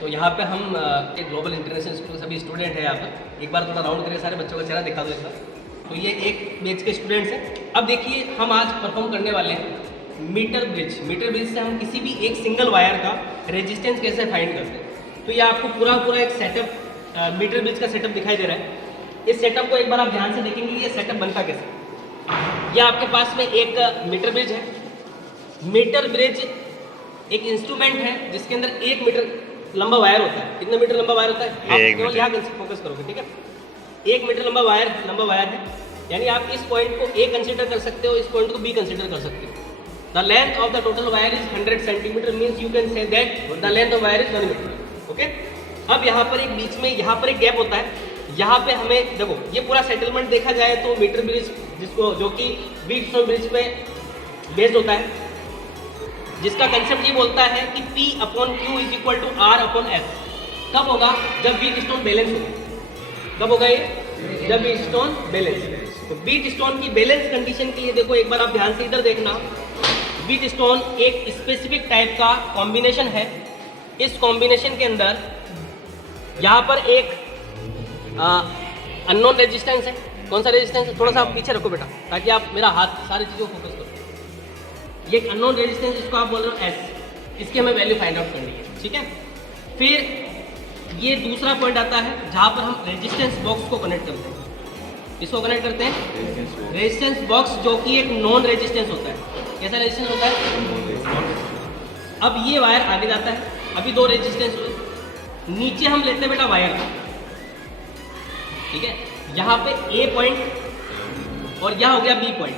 तो यहाँ पे हम एक ग्लोबल इंटरनेशनल स्कूल के सभी स्टूडेंट हैं यहाँ पर। एक बार थोड़ा राउंड करके सारे बच्चों का चेहरा दिखा दो एक बार। तो ये एक बैच के स्टूडेंट्स हैं। अब देखिए हम आज परफॉर्म करने वाले हैं मीटर ब्रिज। मीटर ब्रिज से हम किसी भी एक सिंगल वायर का रेजिस्टेंस कैसे फाइंड करते हैं। तो ये आपको पूरा एक सेटअप मीटर ब्रिज का सेटअप दिखाई दे रहा है। इस सेटअप को एक बार आप ध्यान से देखेंगे ये सेटअप बनता कैसे। ये आपके पास में एक मीटर ब्रिज है। मीटर ब्रिज एक इंस्ट्रूमेंट है जिसके अंदर 1 मीटर लंबा वायर होता है। कितना मीटर लंबा वायर होता है आप केवल यहाँ फोकस करोगे, ठीक है। 1 मीटर लंबा वायर है, यानी आप इस पॉइंट को A कंसीडर कर सकते हो, इस पॉइंट को B कंसीडर कर सकते हो। The length of the total wire is 100 centimetre, means you can say that the length of wire is 1 metre. Okay, अब यहाँ पर एक बीच में यहाँ पर एक गैप होता है। यहाँ पे हमें देखो ये पूरा सेटलमेंट देखा जाए तो मीटर ब्रिज जिसको जो कि व्हीटस्टोन ब्रिज पे बेस्ड होता है, जिसका कंसेप्ट ये बोलता है कि P/Q is equal to R/S। कब होगा? जब व्हीटस्टोन बैलेंस होगा। कब होगा ये? जब व्हीटस्टोन बैलेंस। तो व्हीटस्टोन की बैलेंस कंडीशन के लिए देखो एक बार आप ध्यान से इधर देखना। व्हीटस्टोन एक स्पेसिफिक टाइप का कॉम्बिनेशन है। इस कॉम्बिनेशन के अंदर यहाँ पर एक अननोन रेजिस्टेंस है। कौन सा रेजिस्टेंस है? थोड़ा सा आप पीछे रखो बेटा ताकि आप मेरा हाथ सारी चीज़ों को फोकस करो। ये एक अननोन रेजिस्टेंस जिसको आप बोल रहे हो S, इसकी हमें वैल्यू फाइंड आउट करनी है, ठीक है। फिर ये दूसरा पॉइंट आता है जहाँ पर हम रेजिस्टेंस बॉक्स को कनेक्ट करते हैं। इसको कनेक्ट करते हैं रेजिस्टेंस बॉक्स, जो कि एक नॉन रेजिस्टेंस होता है। कैसा रेजिस्टेंस होता है? अब ये वायर आगे जाता है। अभी 2 रेजिस्टेंस हुए। नीचे हम लेते हैं बेटा वायर, ठीक है। यहाँ पे A पॉइंट और यहाँ हो गया B पॉइंट।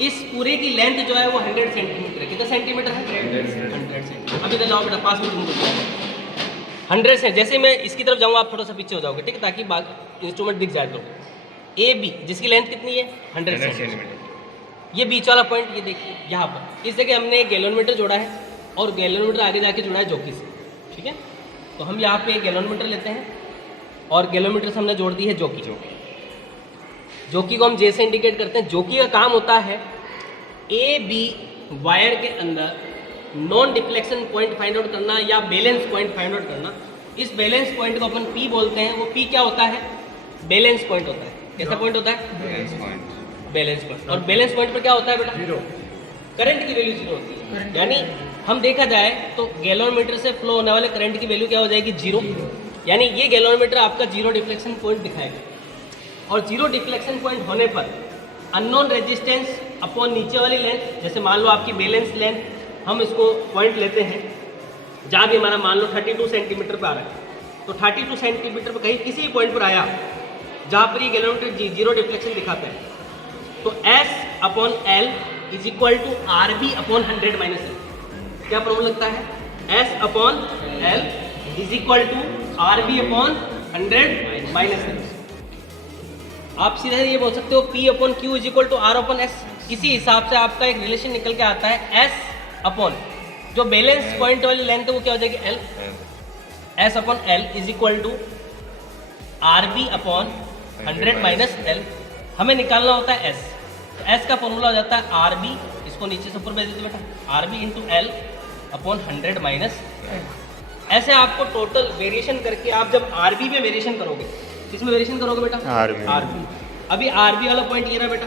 इस पूरे की लेंथ जो है वो 100 सेंटीमीटर है। कितना सेंटीमीटर है? 100 सेंटीमीटर। अभी तो जाओ बेटा पास में तुम 100 से। जैसे मैं इसकी तरफ जाऊँगा आप थोड़ा सा पीछे हो जाओगे, ठीक है, ताकि इंस्ट्रूमेंट दिख जाए। तो AB जिसकी लेंथ कितनी है? 100 सेंटीमीटर। ये बीच वाला पॉइंट ये देखिए यहाँ पर इस जगह हमने गैलोमीटर जोड़ा है और गैलोमीटर आगे जाके जुड़ा है जॉकी से, ठीक है। तो हम यहाँ पे गैलोमीटर लेते हैं और गैलोमीटर से हमने जोड़ दी है जॉकी। जॉकी को हम J से इंडिकेट करते हैं। जॉकी का काम होता है AB वायर के अंदर non deflection point find out करना या बैलेंस पॉइंट फाइंड आउट करना। इस बैलेंस पॉइंट को अपन P बोलते हैं। वो P क्या होता है? बैलेंस पॉइंट होता है। कैसा पॉइंट होता है? Balance point. और बैलेंस पॉइंट पर क्या होता है बेटा? करंट की वैल्यू 0 होती है। यानी हम देखा जाए तो गैलोमीटर से फ्लो होने वाले करंट की वैल्यू क्या हो जाएगी? 0। यानी ये गैलोमीटर आपका 0 डिफ्लेक्शन पॉइंट दिखाएगा। और 0 डिफ्लेक्शन पॉइंट होने पर अननोन रेजिस्टेंस अपॉन नीचे वाली लेंथ, जैसे मान लो आपकी बैलेंस लेंथ, हम इसको पॉइंट लेते हैं जहाँ भी हमारा मान लो 32 सेंटीमीटर पर आ रहा है। तो 32 सेंटीमीटर पर कहीं किसी पॉइंट पर आया जहाँ पर ये गैलोमीटर 0 डिफ्लेक्शन दिखाता है, तो S/L is equal to RB/100 - L। क्या प्रॉब्लम लगता है? S/L is equal to RB/100 - L। आप सीधे ये बोल सकते हो P/Q is equal to R/S। इसी हिसाब से आपका एक रिलेशन निकल के आता है S/ जो बैलेंस पॉइंट वाली लेंथ है वो क्या हो जाएगी? L। S/L is equal to RB/100 - L। हमें निकालना होता है S। तो S का फॉर्मूला हो जाता है RB, इसको नीचे से ऊपर भेज देते बेटा, RB × L/100 - L। ऐसे आपको टोटल वेरिएशन करके आप जब RB में वेरिएशन करोगे, किसमें वेरिएशन करोगे बेटा? RB। अभी RB वाला पॉइंट ये रहा बेटा।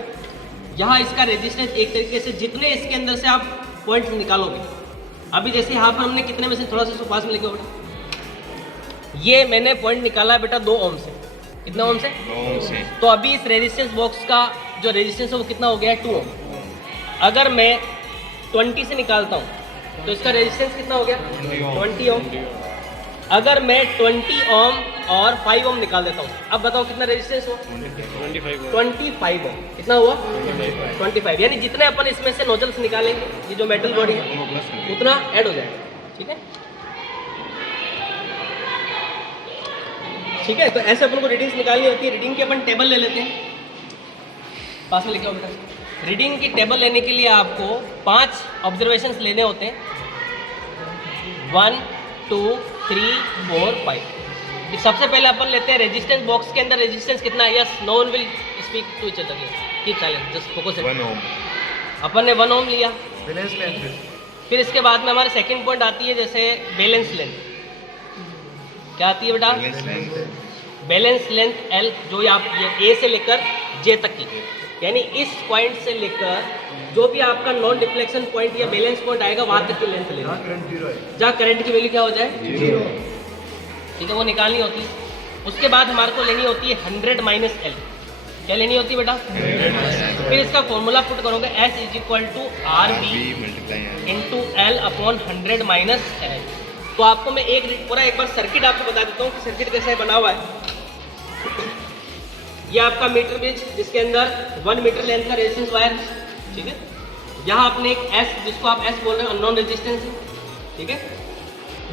यहाँ इसका रेजिस्टेंस एक तरीके से जितने इसके अंदर से आप पॉइंट्स निकालोगे, अभी जैसे यहाँ पर हमने कितने में से थोड़ा सा पास में लिखा बेटा, ये मैंने पॉइंट निकाला है बेटा 2 ओम से। कितना ओम से? 2 ओम से। तो अभी इस रेजिस्टेंस बॉक्स का जो रेजिस्टेंस है वो कितना हो गया है? 2 ओम। अगर मैं 20 से निकालता हूँ तो इसका रेजिस्टेंस कितना हो गया? 20 ओम। अगर मैं 20 ओम और 5 ओम निकाल देता हूँ, अब बताओ कितना रेजिस्टेंस हुआ? 25 ओम। कितना हुआ? 25। यानी जितने अपन इसमें से नोजल्स निकालेंगे, ये जो मेटल बॉडी है, उतना ऐड हो जाएगा, ठीक है। ठीक है, तो ऐसे अपन को रीडिंग्स निकालनी होती है। रीडिंग की अपन टेबल ले लेते हैं, पास में लिखा बेटा। रीडिंग की टेबल लेने के लिए आपको 5 ऑब्जर्वेशंस लेने होते हैं। 1 2 3 4 5। सबसे पहले अपन लेते हैं रेजिस्टेंस बॉक्स के अंदर रेजिस्टेंस कितना है। Yes, no one will speak to each other, keep silent, just focus. 1 ohm. अपन ने 1 ओम लिया। Balance length. फिर इसके बाद में हमारे सेकंड पॉइंट आती है जैसे बैलेंस लेंथ। क्या आती है बेटा? बैलेंस लेंथ L, जो आप ये A से लेकर J तक की, यानी इस पॉइंट से लेकर जो भी आपका नॉन डिफ्लेक्शन पॉइंट या बैलेंस पॉइंट आएगा वहाँ तक की लेंथ लेगा, जहाँ करंट की वैल्यू क्या हो जाए? 0। ठीक है, वो निकालनी होती है। उसके बाद हमारे को लेनी होती है 100 माइनस L। क्या लेनी होती है बेटा? 100। फिर इसका फॉर्मूला पुट करोगे S = RB into L upon 100 minus L। तो आपको मैं एक बार सर्किट आपको बता देता हूँ कि सर्किट कैसे बना हुआ है। ये आपका मीटर ब्रिज जिसके अंदर 1 मीटर लेंथ का रेजिस्टेंस वायर है, ठीक है। यहाँ आपने एक S, जिसको आप S बोल रहे हो, अननोन रेजिस्टेंस है, ठीक है।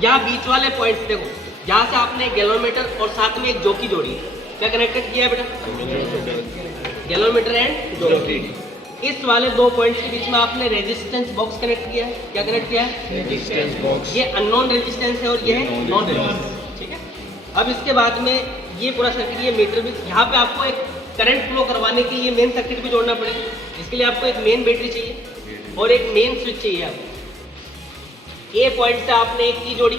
यहाँ बीच वाले पॉइंट देखो, यहाँ से आपने एक गैलोमीटर और साथ में एक जॉकी जोड़ी है। क्या कनेक्टेड किया है बेटा? Galvanometer and jockey. इस वाले 2 पॉइंट्स के बीच में आपने रेजिस्टेंस बॉक्स कनेक्ट किया है। क्या कनेक्ट किया है? Resistance box. ये अननोन रेजिस्टेंस है और ये है नॉन रेजिस्टेंस, ठीक है। अब इसके बाद में ये पूरा सर्किट, ये मीटर भी, यहाँ पे आपको एक करंट फ्लो करवाने के लिए मेन सर्किट भी जोड़ना पड़ेगा। इसके लिए आपको एक मेन बैटरी चाहिए और एक मेन स्विच चाहिए आपको। ए पॉइंट से आपने एक की जोड़ी,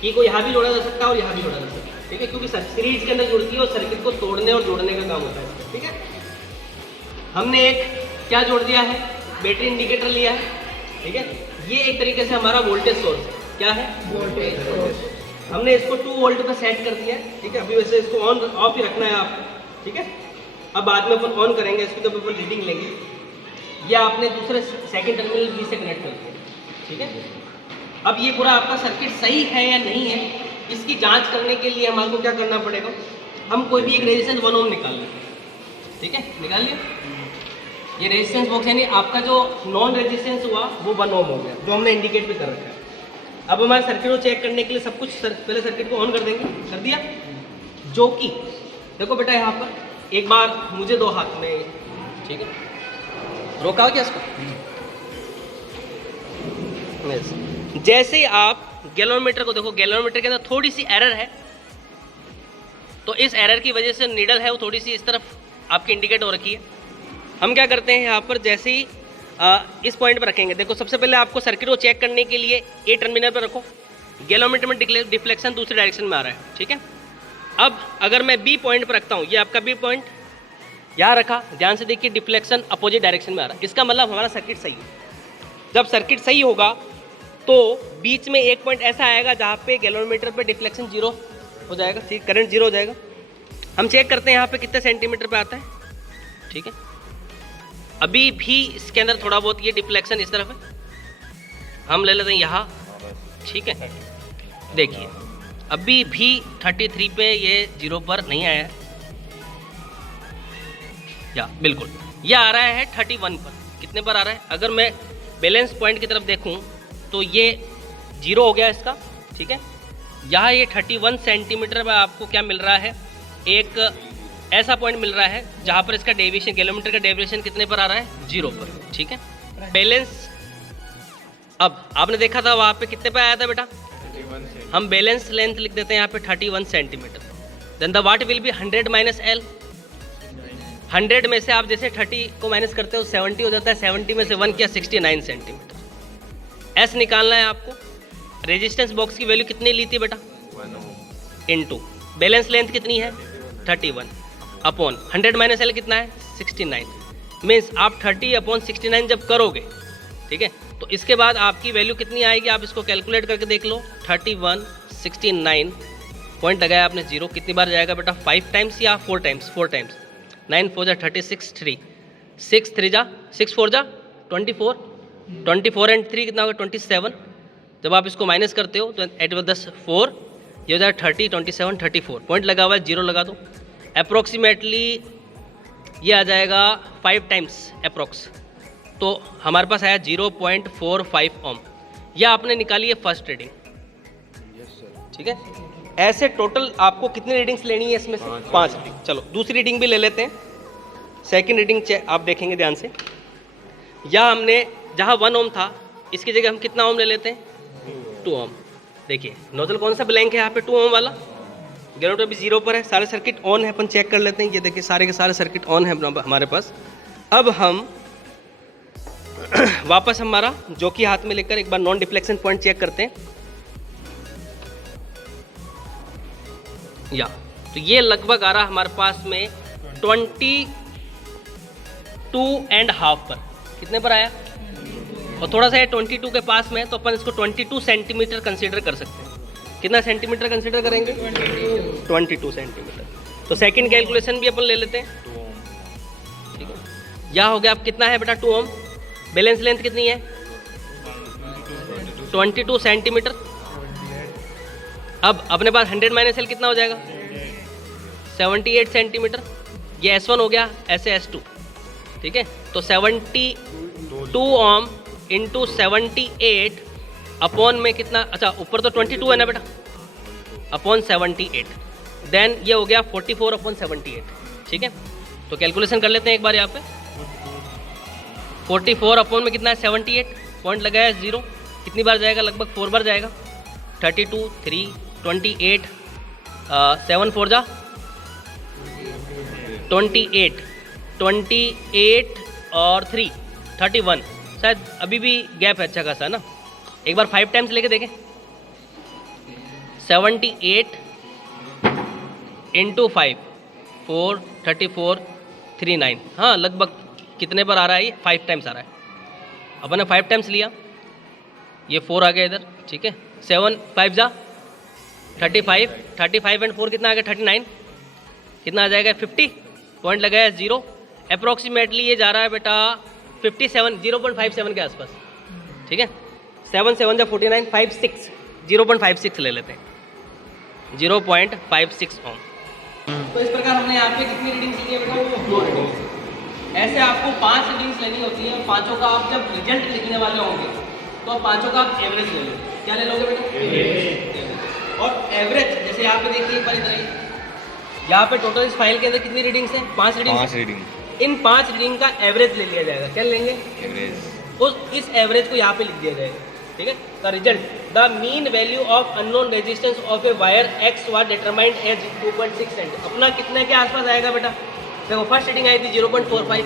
की को यहाँ भी जोड़ा जा सकता है और यहाँ भी जोड़ा जा सकता है, ठीक है, क्योंकि सीरीज के अंदर जुड़ती है और सर्किट को तोड़ने और जोड़ने का काम होता है, ठीक है। हमने एक क्या जोड़ दिया है? बैटरी इंडिकेटर लिया है, ठीक है। ये एक तरीके से हमारा वोल्टेज सोर्स है। क्या है? Voltage source. हमने इसको 2 वोल्ट पे सेट कर दिया है, ठीक है। अभी वैसे इसको ऑन ऑफ ही रखना है आपको, ठीक है। अब बाद में अपन ऑन करेंगे इसको जब अपन रीडिंग लेंगे। ये आपने दूसरे सेकंड टर्मिनल बी से कनेक्ट कर दिया, ठीक है। अब ये पूरा आपका सर्किट सही है या नहीं है, इसकी जांच करने के लिए हमारे को क्या करना पड़ेगा? हम कोई भी एक रेजिस्टेंस 1 ओम निकाल लें, ठीक है, निकाल लिया। ये रेजिस्टेंस बॉक्स यानी आपका जो नॉन रेजिस्टेंस हुआ वो 1 ओम हो गया, जो हमने इंडिकेट भी कर रखा है। अब हमारे सर्किट को चेक करने के लिए सब कुछ पहले सर्किट को ऑन कर देंगे। कर दिया? जो कि देखो बेटा यहाँ पर एक बार मुझे दो हाथ में, ठीक है, रोका क्या इसको? जैसे ही आप गैलोमीटर को देखो, गैलोमीटर के अंदर थोड़ी सी एरर है, तो इस एरर की वजह से नीडल है वो थोड़ी सी इस तरफ आपकी इंडिकेट हो रखी है। हम क्या करते हैं यहाँ पर, जैसे ही इस पॉइंट पर रखेंगे, देखो सबसे पहले आपको सर्किट को चेक करने के लिए ए टर्मिनल पर रखो। गैलोमीटर में डिफ्लेक्शन दूसरी डायरेक्शन में आ रहा है, ठीक है। अब अगर मैं बी पॉइंट पर रखता हूँ, ये आपका बी पॉइंट यहाँ रखा, ध्यान से देखिए डिफ्लेक्शन अपोजिट डायरेक्शन में आ रहा है। इसका मतलब हमारा सर्किट सही है। जब सर्किट सही होगा तो बीच में एक पॉइंट ऐसा आएगा जहाँ पे गैलोमीटर पे डिफ्लेक्शन 0 हो जाएगा, ठीक, करंट 0 हो जाएगा। हम चेक करते हैं यहाँ पे कितने सेंटीमीटर पे आता है, ठीक है। अभी भी इसके अंदर थोड़ा बहुत ये डिफ्लेक्शन इस तरफ है, हम ले लेते हैं यहाँ, ठीक है। देखिए अभी भी 33 पे ये 0 पर नहीं आया है, या बिल्कुल ये आ रहा है 31 पर। कितने पर आ रहा है? अगर मैं बैलेंस पॉइंट की तरफ देखूं तो ये 0 हो गया इसका, ठीक है। यहाँ ये 31 सेंटीमीटर पर आपको क्या मिल रहा है? एक ऐसा पॉइंट मिल रहा है जहाँ पर इसका डेविएशन, किलोमीटर का डेविएशन कितने पर आ रहा है? 0 पर, ठीक है। बैलेंस, अब आपने देखा था वहाँ पे कितने पे आया था बेटा? हम बैलेंस लेंथ लिख देते हैं यहाँ पे 31 centimetre. Then the what will be 100 minus L. 100 में से आप जैसे 30 को माइनस करते हो 70 हो जाता है, 70 में से 1 किया 69 सेंटीमीटर। एस निकालना है आपको। रेजिस्टेंस बॉक्स की वैल्यू कितनी ली थी बेटा? 1 इंटू बैलेंस लेंथ कितनी है? 31 अपॉन 100 माइनस एल कितना है? 69। मीन्स आप 30 अपॉन 69 जब करोगे, ठीक है, तो इसके बाद आपकी वैल्यू कितनी आएगी? आप इसको कैलकुलेट करके देख लो। 31 69 पॉइंट लगाया आपने 0, कितनी बार जाएगा बेटा? 5 टाइम्स या 4 टाइम्स? 4 टाइम्स। 9 4 जा 36, 3 6 3 जा 6 4 जा 24, 24 एंड 3 कितना होगा? 27। जब आप इसको माइनस करते हो तो 8 + 10 4, ये हो जाए 30 27 34 पॉइंट लगा हुआ है, 0 लगा दो। अप्रोक्सीमेटली ये आ जाएगा 5 टाइम्स अप्रोक्स, तो हमारे पास आया 0.45 ओम। यह आपने निकाली है फर्स्ट रीडिंग, ठीक है। ऐसे टोटल आपको कितनी रीडिंग्स लेनी है इसमें से? 5 रीडिंग। चलो दूसरी रीडिंग भी ले लेते हैं। सेकंड रीडिंग आप देखेंगे ध्यान से, यह हमने जहाँ 1 ओम था इसकी जगह हम कितना ओम ले लेते हैं? 2 ओम। देखिए नोजल कौन सा ब्लैंक है यहाँ पे? 2 ओम वाला। गैलोमीटर भी 0 पर है, सारे सर्किट ऑन है। अपन चेक कर लेते हैं। ये देखिए सारे के सारे सर्किट ऑन है हमारे पास। अब हम वापस हमारा जो कि हाथ में लेकर एक बार नॉन डिफ्लेक्शन पॉइंट चेक करते हैं। या तो ये लगभग आ रहा हमारे पास में 22.5 पर। कितने पर आया? और थोड़ा सा ये 22 के पास में, तो अपन इसको 22 सेंटीमीटर कंसीडर कर सकते हैं। कितना सेंटीमीटर कंसीडर करेंगे? 22 सेंटीमीटर। तो सेकंड कैलकुलेशन भी अपन ले लेते हैं। ठीक है, यह हो गया। अब कितना है बेटा? 2 ओम। बैलेंस लेंथ कितनी है? 22 सेंटीमीटर। अब अपने पास 100 माइनस एल कितना हो जाएगा? 78 सेंटीमीटर। ये S1 हो गया, ऐसे S2। ठीक है, तो 72 ओम इंटू 78 अपॉन में कितना? अच्छा, ऊपर तो 22 है ना बेटा, अपॉन 78। देन ये हो गया 44 अपॉन 78। ठीक है, तो कैलकुलेशन कर लेते हैं एक बार यहाँ पे। 44 अपॉन में कितना है? 78। पॉइंट लगाया 0। कितनी बार जाएगा? लगभग 4 बार जाएगा। 32, 3, 28, 7 4 जा 28, 28 और 3 31। शायद अभी भी गैप है अच्छा खासा, है ना? एक बार 5 टाइम्स लेके देखें। 78 इंटू 5 4 34 39। हाँ, लगभग कितने पर आ रहा है? ये 5 टाइम्स आ रहा है। अपन ने 5 टाइम्स लिया, ये 4 आ गया इधर। ठीक है, 7 5 जा 35, 35 एंड 4 कितना आ गया? 39। कितना आ जाएगा? 50। पॉइंट लगाया 0। अप्रॉक्सीमेटली ये जा रहा है बेटा 57, 0.57 के आसपास। ठीक है, 7 7 जा 49, 56, 0.56 ले लेते हैं, 0.56 ओम। तो इस प्रकार हमने यहाँ पे कितनी रीडिंग्स ली है बेटा? 2 रीडिंग्स। ऐसे आपको 5 रीडिंग्स लेनी होती है। पांचों का आप जब रिजल्ट लिखने वाले होंगे तो आप पांचों का आप एवरेज ले लो। क्या ले लोगे बेटा? एवरेज। और एवरेज जैसे यहाँ पे देखिए एक बार इधर आइए, यहाँ पे टोटल इस फाइल के अंदर कितनी रीडिंग्स हैं? 5 रीडिंग। इन 5 रीडिंग का एवरेज ले लिया जाएगा। क्या लेंगे? एवरेज। इस एवरेज को यहाँ पे लिख दिया जाएगा। ठीक है, the result, the mean value of unknown resistance of a wire X was determined as 2.6 cent. अपना कितने के आसपास आएगा बेटा? देखो, फर्स्ट रीडिंग आई थी 0.45,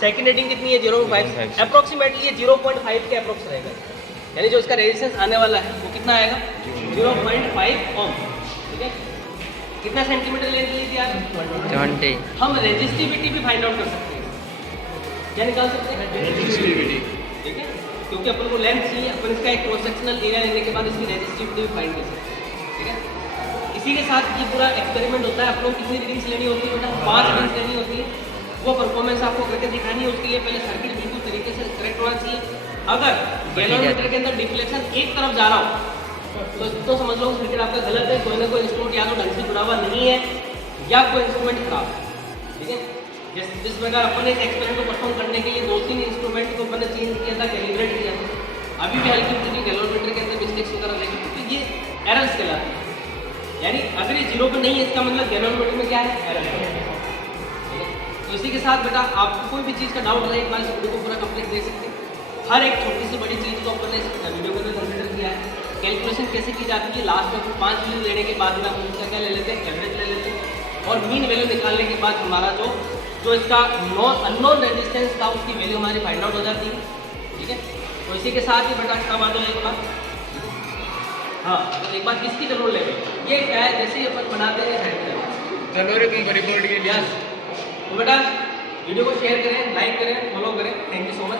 सेकंड रीडिंग कितनी है? 0.5। अप्रॉक्सीमेटली ये 0.5 के अप्रॉक्स रहेगा, यानी जो इसका रेजिस्टेंस आने वाला है वो कितना आएगा? 0.5 ओम। ठीक है, कितना सेंटीमीटर लेंथ ली थी यार? 20। हम रेजिस्टिविटी भी फाइंड आउट कर सकते हैं। क्या निकाल सकते हैं? रेजिस्टिविटी। ठीक है, क्योंकि अपन को लेंथ चाहिए, अपन इसका एक क्रॉस सेक्शनल एरिया लेने के बाद इसकी रेजिस्टिविटी भी फाइंड कर सकते हैं। ठीक है, इसी के साथ ये पूरा एक्सपेरिमेंट होता है। आप लोग कितनी रीडिंग्स लेनी होती है बेटा? 5 रीडिंग्स लेनी होती है। वो परफॉर्मेंस आपको करके दिखानी है। उसके लिए पहले सर्किट बिल्कुल तरीके से करेक्ट होना चाहिए। अगर गैलोमीटर के अंदर डिफ्लेक्शन एक तरफ जा रहा हो तो समझ लो सर्किट आपका गलत है। कोई ना कोई इंस्ट्रूमेंट या तो ढंग से जुड़ा हुआ नहीं है या कोई इंस्ट्रूमेंट खराब है। ठीक है, जिस प्रकार अपन ने इस एक्सपेरिमेंट को परफॉर्म करने के लिए 2-3 इंस्ट्रूमेंट को अपन ने चेंज किया था, कैलिब्रेट किया था। अभी भी हल्की फुल्की गैलोमीटर के अंदर मिस्टेक्स वगैरह देखी तो ये एरर्स कहलाती है। यानी अगर ये 0 पर नहीं है, इसका मतलब गैलोमीटर में क्या है? एरर है। तो इसी के साथ बेटा आपको कोई भी चीज़ का डाउट रहे, एक बार इस वीडियो को पूरा कंप्लीट देख सकते हैं। हर एक छोटी से बड़ी चीज़ को अपन ने वीडियो के अंदर कंसिडर किया है। कैलकुलेशन कैसे की जाती है, लास्ट में 5 वैल्यू लेने के बाद में हम उसका क्या ले लेते हैं? एवरेज ले लेते हैं। और मीन वैल्यू निकालने के बाद हमारा जो इसका अननोन रेजिस्टेंस था उसकी वैल्यू हमारी फाइंड आउट हो जाती है। ठीक है, तो इसी के साथ ही बेटा कब आ जाओ एक बार, हाँ, तो एक बार किसकी जरूर लेंगे? ये क्या है? जैसे ही अपन बनाते हैं साइड में तो बेटा वीडियो को शेयर करें, लाइक करें, फॉलो करें। Thank you so much.